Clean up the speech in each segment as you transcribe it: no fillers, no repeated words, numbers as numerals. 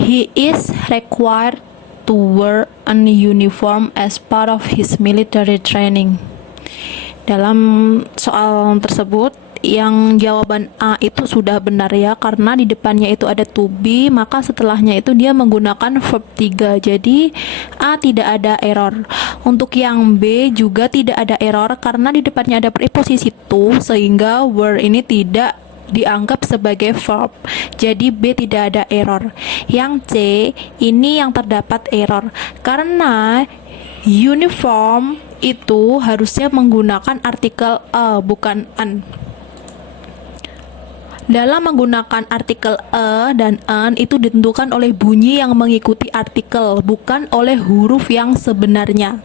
He is required to wear a uniform as part of his military training. Dalam soal tersebut, yang jawaban A itu sudah benar ya, karena di depannya itu ada to be, maka setelahnya itu dia menggunakan verb 3. Jadi A tidak ada error. Untuk yang B juga tidak ada error karena di depannya ada preposisi to, sehingga were ini tidak dianggap sebagai verb. Jadi B tidak ada error. Yang C ini yang terdapat error karena uniform itu harusnya menggunakan artikel a bukan an. Dalam menggunakan artikel a dan an itu ditentukan oleh bunyi yang mengikuti artikel, bukan oleh huruf yang sebenarnya.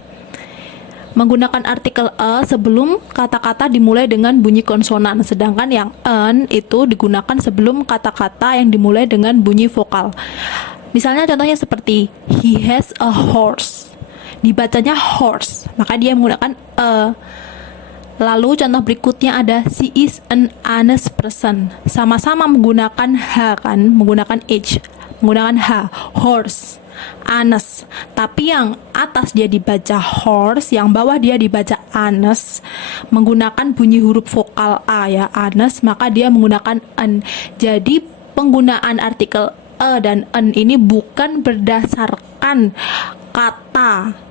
Menggunakan artikel a sebelum kata-kata dimulai dengan bunyi konsonan, sedangkan yang an itu digunakan sebelum kata-kata yang dimulai dengan bunyi vokal. Misalnya contohnya seperti he has a horse, dibacanya horse, maka dia menggunakan a. Lalu contoh berikutnya ada she is an honest person, sama-sama menggunakan h kan, menggunakan h, menggunakan h, horse, honest. Tapi yang atas dia dibaca horse, yang bawah dia dibaca honest, menggunakan bunyi huruf vokal a ya, honest, maka dia menggunakan an. Jadi penggunaan artikel a dan an ini bukan berdasarkan kata,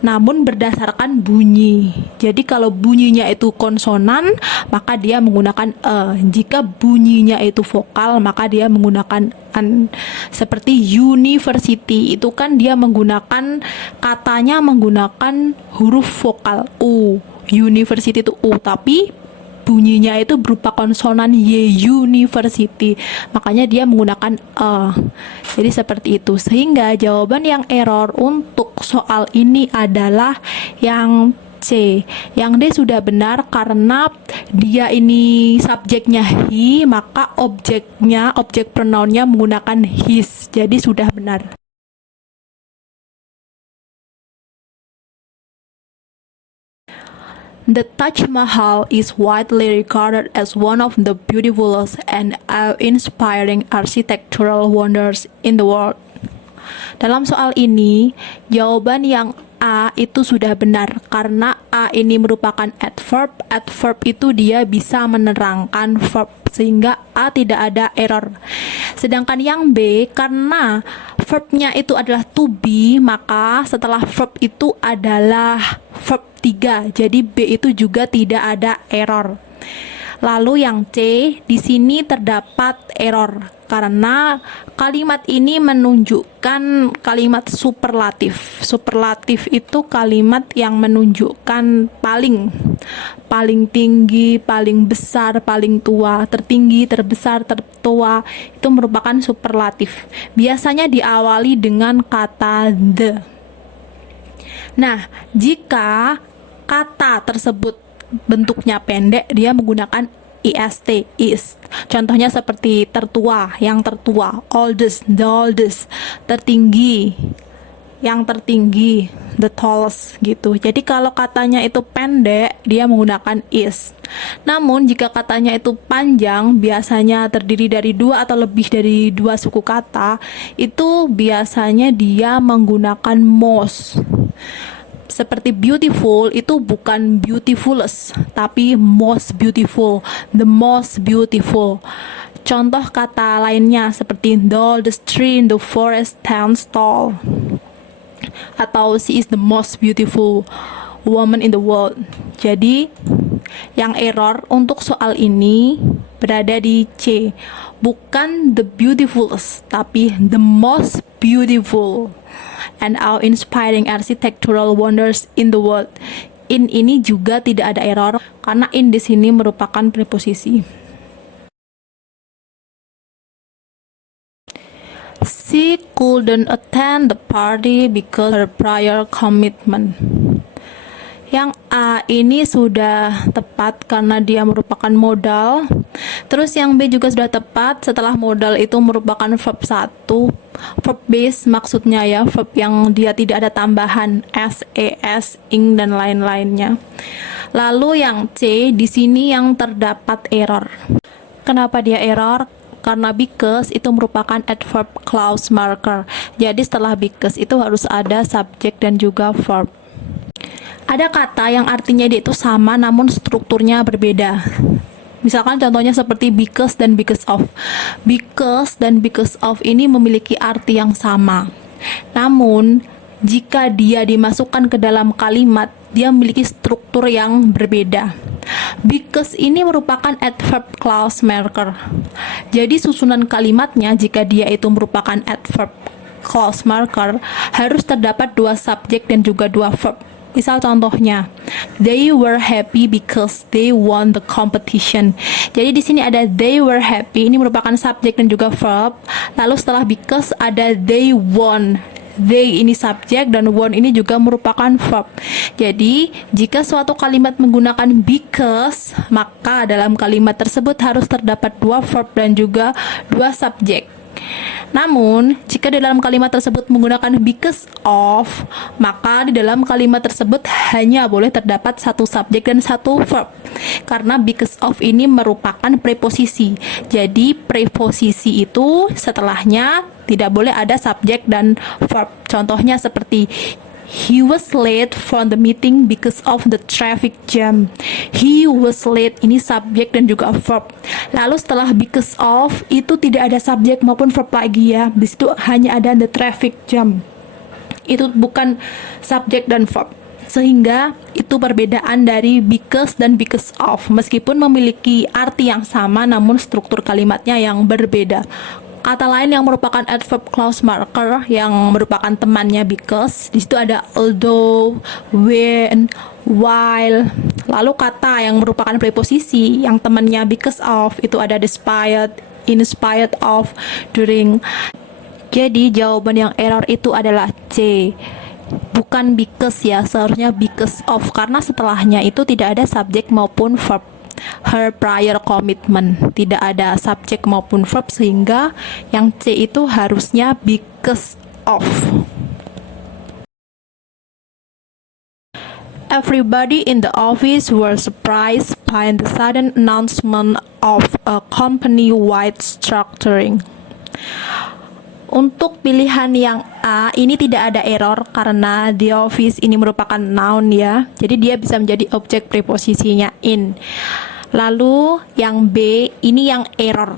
namun berdasarkan bunyi. Jadi kalau bunyinya itu konsonan, maka dia menggunakan e. Jika bunyinya itu vokal, maka dia menggunakan an. Seperti university, itu kan dia menggunakan katanya menggunakan huruf vokal u. University itu u, tapi bunyinya itu berupa konsonan y, university, makanya dia menggunakan jadi seperti itu. Sehingga jawaban yang error untuk soal ini adalah yang C. Yang D sudah benar karena dia ini subjeknya he, maka objeknya, objek pronounnya menggunakan his, jadi sudah benar. The Taj Mahal is widely regarded as one of the beautifulest and awe-inspiring architectural wonders in the world. Dalam soal ini, jawaban yang A itu sudah benar karena A ini merupakan adverb. Adverb itu dia bisa menerangkan verb, sehingga A tidak ada error. Sedangkan yang B, karena verbnya itu adalah to be, maka setelah verb itu adalah verb 3. Jadi B itu juga tidak ada error. Lalu yang C, di sini terdapat error karena kalimat ini menunjukkan kalimat superlatif. Superlatif itu kalimat yang menunjukkan paling tinggi, paling besar, paling tua, tertinggi, terbesar, tertua. Itu merupakan superlatif. Biasanya diawali dengan kata the. Nah, jika kata tersebut bentuknya pendek, dia menggunakan ist, is. Contohnya seperti tertua, yang tertua, oldest, the oldest, tertinggi, yang tertinggi, the tallest gitu. Jadi kalau katanya itu pendek, dia menggunakan is. Namun jika katanya itu panjang, biasanya terdiri dari 2 atau lebih dari 2 suku kata, itu biasanya dia menggunakan most. Seperti beautiful itu bukan beautifulest, tapi most beautiful, the most beautiful. Contoh kata lainnya seperti the oldest tree in the forest stands tall, atau she is the most beautiful woman in the world. Jadi yang error untuk soal ini berada di C, bukan the beautifulest, tapi the most beautiful and awe-inspiring architectural wonders in the world. In ini juga tidak ada error karena in di sini merupakan preposisi. She couldn't attend the party because her prior commitment. Yang A ini sudah tepat karena dia merupakan modal. Terus yang B juga sudah tepat setelah modal itu merupakan verb 1. Verb base maksudnya ya, verb yang dia tidak ada tambahan s, es, ing dan lain-lainnya. Lalu yang C di sini yang terdapat error. Kenapa dia error? karena because itu merupakan adverb clause marker. Jadi setelah because itu harus ada subjek dan juga verb. Ada kata yang artinya dia itu sama namun strukturnya berbeda. Misalkan contohnya seperti because dan because of. Because dan because of ini memiliki arti yang sama. Namun, jika dia dimasukkan ke dalam kalimat, dia memiliki struktur yang berbeda. Because ini merupakan adverb clause marker. Jadi susunan kalimatnya jika dia itu merupakan adverb clause marker, harus terdapat dua subjek dan juga dua verb. Misal contohnya, they were happy because they won the competition. Jadi di sini ada they were happy, ini merupakan subjek dan juga verb. Lalu setelah because ada they won. They ini subjek dan won ini juga merupakan verb. Jadi jika suatu kalimat menggunakan because, maka dalam kalimat tersebut harus terdapat dua verb dan juga dua subjek. Namun, jika di dalam kalimat tersebut menggunakan because of, maka di dalam kalimat tersebut hanya boleh terdapat satu subjek dan satu verb. Karena because of ini merupakan preposisi. Jadi, preposisi itu setelahnya tidak boleh ada subjek dan verb. Contohnya seperti he was late from the meeting because of the traffic jam. He was late ini subjek dan juga verb. Lalu setelah because of itu tidak ada subjek maupun verb lagi ya. Di situ hanya ada the traffic jam. Itu bukan subjek dan verb. Sehingga itu perbedaan dari because dan because of. Meskipun memiliki arti yang sama namun struktur kalimatnya yang berbeda. Kata lain yang merupakan adverb clause marker yang merupakan temannya because, di situ ada although, when, while. Lalu kata yang merupakan preposisi yang temannya because of itu ada despite, in spite of, during. Jadi jawaban yang error itu adalah C. Bukan because ya, seharusnya because of karena setelahnya itu tidak ada subjek maupun verb. Her prior commitment tidak ada subjek maupun verb sehingga yang C itu harusnya because of. Everybody in the office were surprised by the sudden announcement of a company-wide structuring. Untuk pilihan yang A ini tidak ada error karena the office ini merupakan noun ya. Jadi dia bisa menjadi objek preposisinya in. Lalu yang B ini yang error.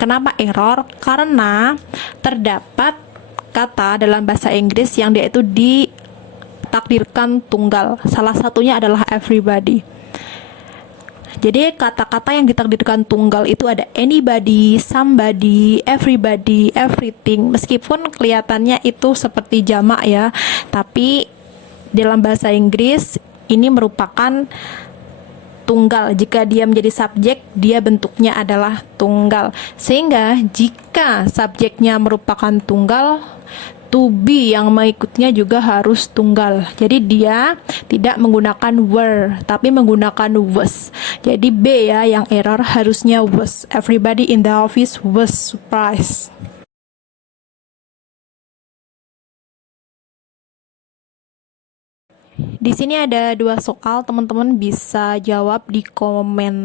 Kenapa error? Karena terdapat kata dalam bahasa Inggris yang dia itu ditakdirkan tunggal. Salah satunya adalah everybody. Jadi kata-kata yang ditakdirkan tunggal itu ada anybody, somebody, everybody, everything. Meskipun kelihatannya itu seperti jamak ya, tapi dalam bahasa Inggris ini merupakan tunggal. Jika dia menjadi subjek, dia bentuknya adalah tunggal. Sehingga jika subjeknya merupakan tunggal, to be yang mengikutnya juga harus tunggal. Jadi dia tidak menggunakan were, tapi menggunakan was. Jadi B ya yang error harusnya was. Everybody in the office was surprised. Di sini ada dua soal, teman-teman bisa jawab di komen.